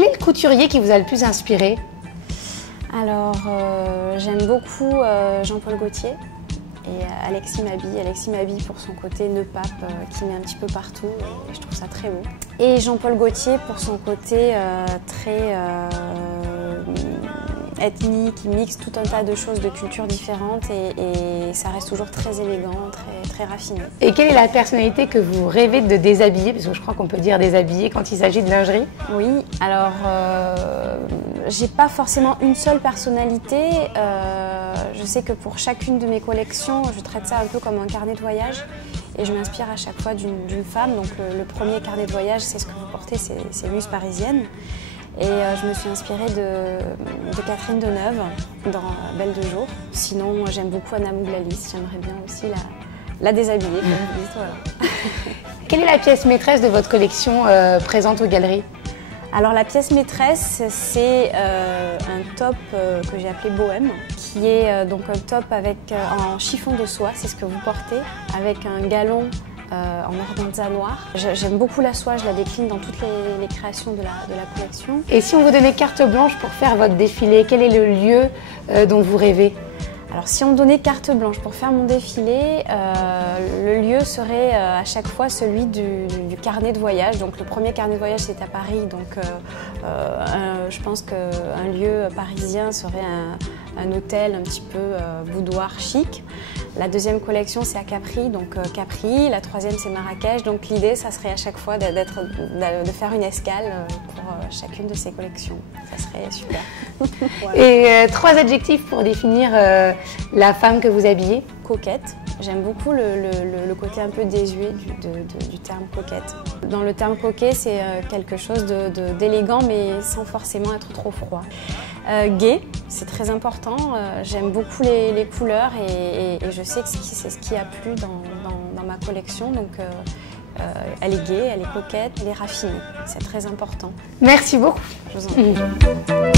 Quel est le couturier qui vous a le plus inspiré? Alors, j'aime beaucoup Jean-Paul Gaultier et Alexis Mabille. Alexis Mabille pour son côté nœud pape qui met un petit peu partout et je trouve ça très beau. Et Jean-Paul Gaultier pour son côté très ethnique, qui mixe tout un tas de choses de cultures différentes et ça reste toujours très élégant, très raffiné. Et quelle est la personnalité que vous rêvez de déshabiller? Parce que je crois qu'on peut dire déshabiller quand il s'agit de lingerie. Oui, alors j'ai pas forcément une seule personnalité. Je sais que pour chacune de mes collections, je traite ça un peu comme un carnet de voyage et je m'inspire à chaque fois d'une femme. Donc le premier carnet de voyage, c'est ce que vous portez, c'est Muse parisienne. Et je me suis inspirée de Catherine Deneuve dans Belle de jour. Sinon, j'aime beaucoup Anna Mouglalis. J'aimerais bien aussi la déshabiller, comme vous dites. Voilà. Quelle est la pièce maîtresse de votre collection présente aux galeries? Alors la pièce maîtresse, c'est un top que j'ai appelé Bohème, qui est donc un top en chiffon de soie, c'est ce que vous portez, avec un galon en organza noir. J'aime beaucoup la soie, je la décline dans toutes les créations de la collection. Et si on vous donnait carte blanche pour faire votre défilé, quel est le lieu dont vous rêvez? Alors si on me donnait carte blanche pour faire mon défilé, le lieu serait à chaque fois celui du carnet de voyage. Donc le premier carnet de voyage c'est à Paris, donc je pense qu'un lieu parisien serait un hôtel un petit peu boudoir chic. La deuxième collection c'est à Capri, donc Capri. La troisième c'est Marrakech, donc l'idée ça serait à chaque fois de faire une escale pour chacune de ces collections. Ça serait super. Voilà. Et 3 adjectifs pour définir la femme que vous habillez? Coquette. J'aime beaucoup le côté un peu désuet du terme coquette. Dans le terme coquet, c'est quelque chose d'élégant mais sans forcément être trop froid. Gai, c'est très important. J'aime beaucoup les couleurs et je sais que c'est ce qui a plu dans ma collection. Donc, elle est gaie, elle est coquette, elle est raffinée. C'est très important. Merci beaucoup. Je vous en prie.